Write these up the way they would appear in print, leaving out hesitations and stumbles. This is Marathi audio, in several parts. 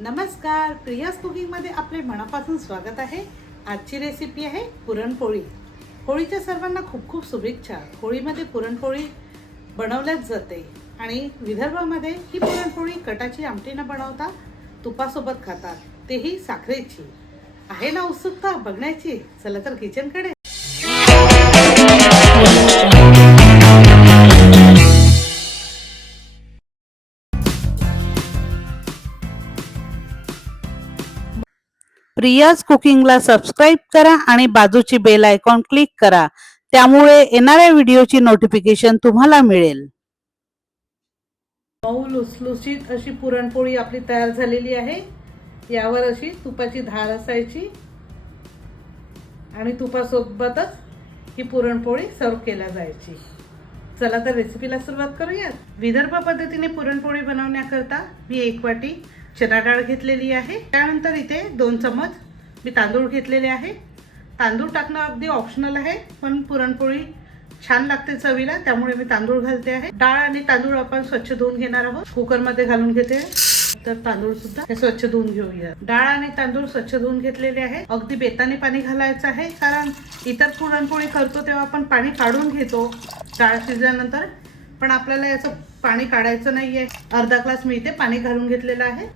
नमस्कार, प्रियाज कुकिंगमध्ये आपले मनापासून स्वागत आहे। आजची रेसिपी आहे पुरणपोळी। होळीच्या सर्वांना खूप खूप शुभेच्छा। होळीमध्ये पुरणपोळी बनवल्याच जाते आणि विदर्भामध्ये ही पुरणपोळी कटाची आमटी न बनवता तुपासोबत खातात, तेही साखरेची। आहे ना उत्सुकता बघण्याची? चला तर किचनकडे। प्रियाज कुकिंगला सबस्क्राइब करा आणि बाजूची बेल आयकॉन क्लिक करा, त्यामुळे येणाऱ्या व्हिडिओची नोटिफिकेशन तुम्हाला मिळेल। मऊ लुसलुसीत अशी पुरणपोळी आपली तयार झालेली आहे। यावर अशी तुपाची धार असायची आणि तुपासोबतच ही पुरणपोळी सर्व केल्या जायची। चला तर रेसिपीला सुरुवात करूया। विदर्भ पद्धतीने पुरणपोळी बनवण्याकरता मी 1 वाटी चणा डाळ घेतलेली आहे। त्यानंतर इथे 2 चमच मी तांदूळ घेतलेले आहे। तांदूळ टाकणं अगदी ऑप्शनल आहे, पण पुरणपोळी छान लागते चवीला, त्यामुळे मी तांदूळ घालते आहे। डाळ आणि तांदूळ आपण स्वच्छ धुवून घेणार आहोत। कुकर मध्ये घालून घेते, तर तांदूळ सुद्धा हे स्वच्छ धुवून घेऊया। डाळ आणि तांदूळ स्वच्छ धुवून घेतलेले आहे। अगदी बेताने पाणी घालायचं आहे, कारण इतर पुरणपोळी करतो तेव्हा आपण पाणी काढून घेतो डाळ शिजल्यानंतर, पण आपल्याला याचं पाणी काढायचं नाहीये। अर्धा ग्लास मी इथे पाणी घालून घेतलेलं आहे।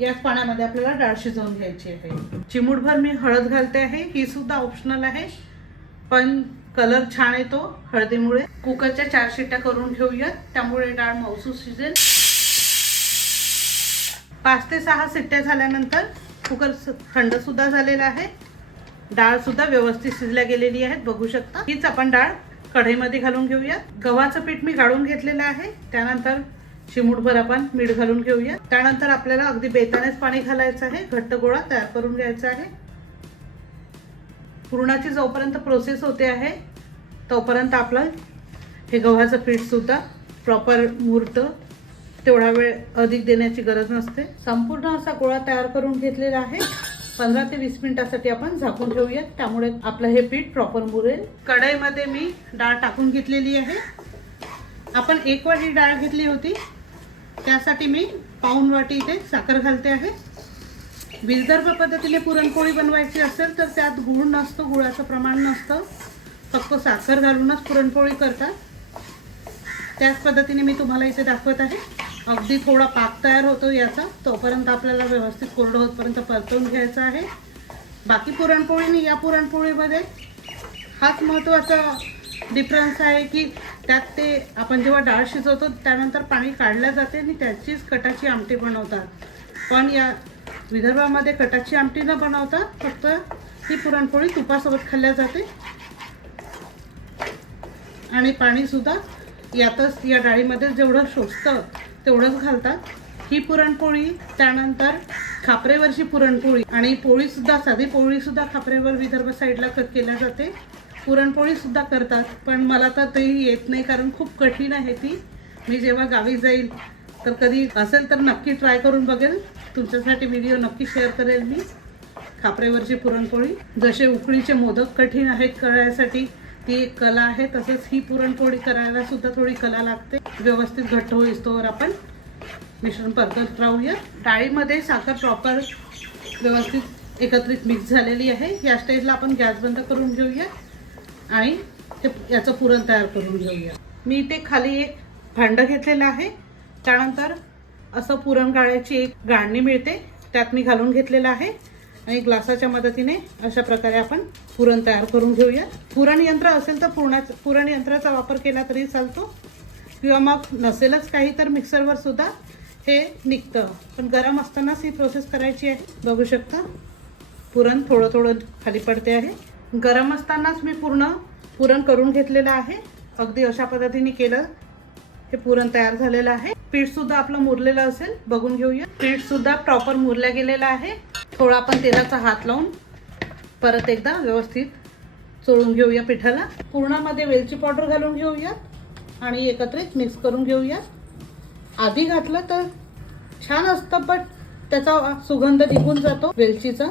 याच पाण्यामध्ये आपल्याला डाळ शिजवून घ्यायची आहे। चिमूटभर मी हळद घालते आहे, ही सुद्धा ऑप्शनल आहे, पण कलर छान येतो हळदीमुळे। कुकरच्या 4 शिट्ट्या करून घेऊया, त्यामुळे डाळ मऊसूत शिजेल। 5 ते 6 शिट्ट्या झाल्यानंतर कुकर थंड सुद्धा झालेला आहे। डाळ सुद्धा व्यवस्थित शिजल्या गेलेली आहे, बघू शकता। हीच आपण डाळ कढईमध्ये घालून घेऊया। गव्हाचं पीठ मी गाळून घेतलेलं आहे। त्यानंतर चिमूटभर आपण मीठ घालून घेऊया। त्यानंतर आपल्याला अगदी बेतानेच पाणी घालायचं आहे, घट्ट गोळा तयार करून घ्यायचा आहे। पुरणाची जोपर्यंत प्रोसेस होते आहे तोपर्यंत आपलं हे गव्हाचं पीठ सुद्धा प्रॉपर मुरतं, तेवढा वेळ अधिक देण्याची गरज नसते। संपूर्ण असा गोळा तयार करून घेतलेला आहे। 15 ते 20 मिनिटांसाठी आपण झाकून ठेवूया, त्यामुळे आपलं हे पीठ प्रॉपर मुरेल। कढईमध्ये मी डाळ टाकून घेतलेली आहे। आपण 1 वाटी डाळ घेतली होती, त्यासाठी मी पाऊण वाटी इथे साखर घालते आहे। विदर्भ पद्धतीने पुरणपोळी बनवायची असेल तर त्यात गूळ नसतो, गुळाचं प्रमाण नसतं, फक्त साखर घालूनच पुरणपोळी करतात। त्याच पद्धतीने मी तुम्हाला इथे दाखवत आहे। अगदी थोडा पाक तयार होतो याचा, तोपर्यंत आपल्याला व्यवस्थित कोरडं होतपर्यंत परतवून घ्यायचं आहे। बाकी पुरणपोळीने या पुरणपोळीमध्ये हाच महत्त्वाचा डिफरन्स आहे की त्यात ते आपण जेव्हा डाळ शिजवतो त्यानंतर पाणी काढल्या जाते आणि त्याचीच कटाची आमटी बनवतात, पण या विदर्भामध्ये कटाची आमटी न बनवता फक्त ही पुरणपोळी तुपासोबत खाल्ल्या जाते आणि पाणी सुद्धा यातच या डाळीमध्ये जेवढं शोषतं तेवढंच घालतात। ही पुरणपोळी त्यानंतर खापरेवरची पुरणपोळी आणि पोळी सुद्धा, साधी पोळी सुद्धा खापरेवर विदर्भ साईडला केल्या जाते। पुरणपोळी सुद्धा करतात, पण मला तर ते येत नाही, कारण खूप कठीण आहे ती। मी जेव्हा गावी जाईल तर कधी असेल तर नक्की ट्राय करून बघेल, तुमच्यासाठी व्हिडिओ नक्की शेअर करेल मी। खापरेवरची पुरणपोळी, जसे उकडीचे मोदक कठीण आहेत करायसाठी, ती एक कला आहे, तसेच ही पुरणपोळी करायला सुद्धा थोडी कला लागते। व्यवस्थित घट्ट होईस्तोवर आपण मिश्रण परतत राहूया। डाळीमध्ये साखर प्रॉपर व्यवस्थित एकत्रित मिक्स झालेली आहे। या स्टेजला आपण गॅस बंद करून घेऊया आणि याचं पुरण तयार करून घेऊया। मी इथे खाली एक भांडं घेतलेलं आहे, त्यानंतर असं पुरण गाळायची एक गाळणी मिळते, त्यात मी घालून घेतलेलं आहे आणि ग्लासाच्या मदतीने अशा प्रकारे आपण पुरण तयार करून घेऊया। पुरण यंत्र असेल तर पुरण यंत्राचा वापर केला तरी चालतो, किंवा मग नसेलच काही तर मिक्सरवर सुद्धा हे निघतं, पण गरम असतानाच ही प्रोसेस करायची आहे। बघू शकता पुरण थोडं थोडं खाली पडते आहे। गरम असतानाच मी पूर्ण पुरण करून घेतलेलं आहे। अगदी अशा पद्धतीने केलं हे पुरण तयार झालेलं आहे। पीठ सुद्धा आपलं मुरलेलं असेल, बघून घेऊया। पीठ सुद्धा प्रॉपर मुरल्या गेलेलं आहे। थोडा आपण तेलाचा हात लावून परत एकदा व्यवस्थित चोळून घेऊया पिठाला। पुरणामध्ये वेलची पावडर घालून घेऊया आणि एकत्रित मिक्स करून घेऊया। आधी घातलं तर छान असतं, पण त्याचा सुगंध निघून जातो वेलचीचा,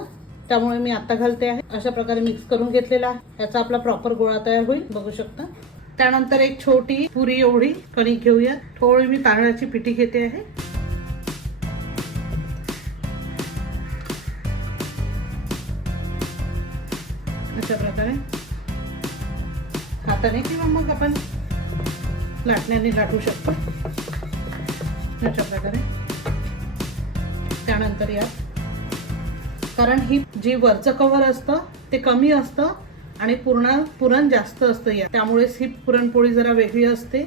त्यामुळे मी आता घालते आहे। अशा प्रकारे मिक्स करून घेतलेला आहे। याचा आपला प्रॉपर गोळा तयार होईल, बघू शकता। त्यानंतर एक छोटी पुरी एवढी कणिक घेऊया। थोडी मी तांदळाची पिठी घेते आहे। अशा प्रकारे हाताने किंवा मग आपण लाटण्याने लाटू शकतो अशा प्रकारे. त्यानंतर यात, कारण ही जी वरचं कव्हर असतं ते कमी असतं आणि पुरण जास्त असतं या, त्यामुळेच ही पुरणपोळी जरा वेगळी असते.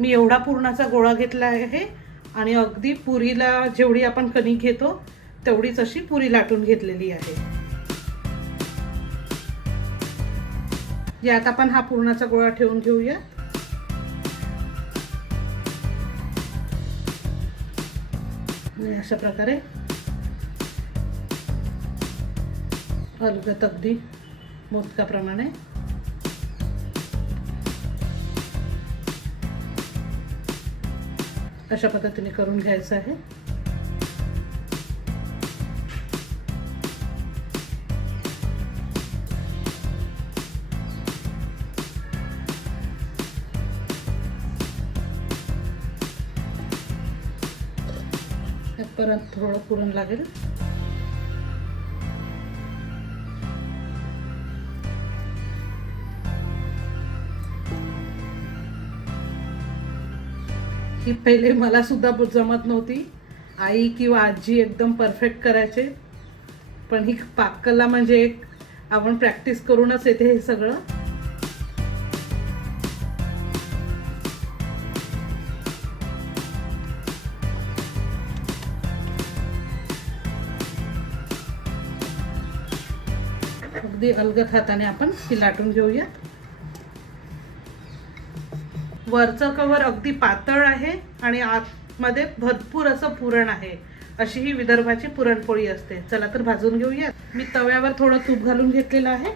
मी एवढा पुरणाचा गोळा घेतला आहे आणि अगदी पुरीला जेवढी आपण कणिक घेतो तेवढीच अशी पुरी लाटून घेतलेली आहे. यात आपण हा पुरणाचा गोळा ठेवून घेऊया. अशा प्रकारे अलगद अगदी मोदकाप्रमाणे अशा पद्धतीने करून घ्यायचं आहे. परत थोडं पुरण लागेल. ही पहिले मला सुद्धा जमत नव्हती. आई किंवा आजी एकदम परफेक्ट करायचे, पण ही पाककला म्हणजे एक आपण प्रॅक्टिस करूनच येते हे सगळं. अगदी अलगद हाताने आपण ती लाटून घेऊया. वरचं कव्हर अगदी पातळ आहे आणि आतमध्ये भरपूर असं पुरण आहे. अशी ही विदर्भाची पुरणपोळी असते. चला तर भाजून घेऊया. मी तव्यावर थोडं तूप घालून घेतलेलं आहे.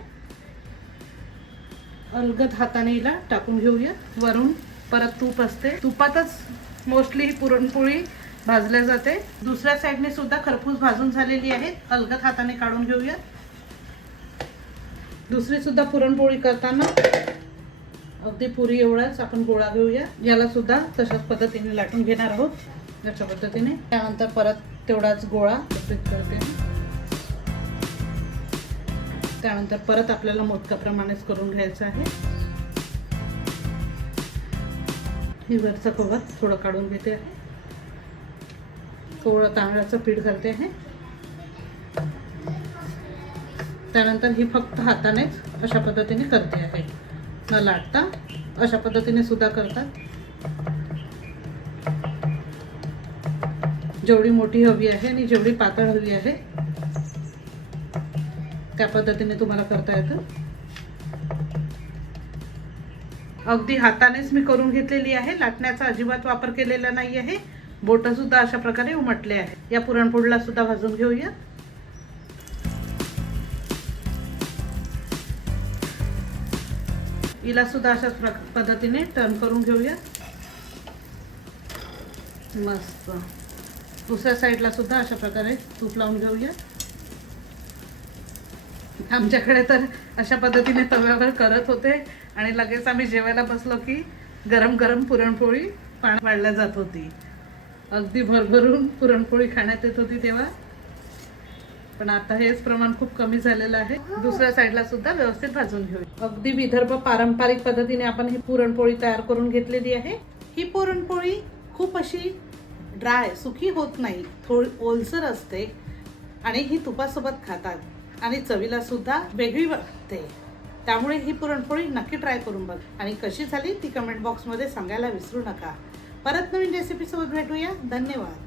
अलगद हाताने हिला टाकून घेऊया. वरून परत तूप असते, तुपातच मोस्टली ही पुरणपोळी भाजल्या जाते. दुसऱ्या साईडने सुद्धा खरपूस भाजून झालेली आहे. अलगद हाताने काढून घेऊया. दुसरी सुद्धा पुरणपोळी करताना अगदी पुरी एवढाच आपण गोळा घेऊया. याला सुद्धा तशाच पद्धतीने लाटून घेणार आहोत याच्या पद्धतीने. त्यानंतर परत तेवढाच गोळा एकत्रित करते. त्यानंतर परत आपल्याला मोदकाप्रमाणेच करून घ्यायचं आहे. ही वरचं कव्हर थोडं काढून घेते आहे. थोडं तांदळाचं पीठ घालते आहे. त्यानंतर ही फक्त हातानेच अशा पद्धतीने करते आहे, न लाटता. अशा पद्धतीने सुद्धा करतात. जेवढी मोठी हवी आहे आणि जेवढी पातळ हवी आहे त्या पद्धतीने तुम्हाला करता येतं. अगदी हातानेच मी करून घेतलेली आहे. लाटण्याचा अजिबात वापर केलेला नाही आहे. बोटं सुद्धा अशा प्रकारे उमटले आहे. या पुरणपोळीला सुद्धा भाजून घेऊया. हिला सुद्धा अशाच पद्धतीने टर्न करून घेऊया. मस्त. दुसऱ्या साईडला सुद्धा अशा प्रकारे तूप लावून घेऊया. आमच्याकडे तर अशा पद्धतीने तव्यावर करत होते आणि लगेच आम्ही जेवायला बसलो की गरम गरम पुरणपोळी वाढल्या जात होती. अगदी भरभरून पुरणपोळी खाण्यात येत होती तेव्हा. पण आता हेच प्रमाण खूप कमी झालेलं आहे. दुसऱ्या साईडला सुद्धा व्यवस्थित भाजून घेऊया. अगदी विदर्भ पारंपरिक पद्धतीने आपण ही पुरणपोळी तयार करून घेतलेली आहे. ही पुरणपोळी खूप अशी ड्राय सुकी होत नाही, थोडी ओलसर असते आणि ही तुपासोबत खातात आणि चवीला सुद्धा वेगळी वाटते. त्यामुळे ही पुरणपोळी नक्की ट्राय करून बघ आणि कशी झाली ती कमेंट बॉक्समध्ये सांगायला विसरू नका. परत नवीन रेसिपी सोबत भेटूया. धन्यवाद.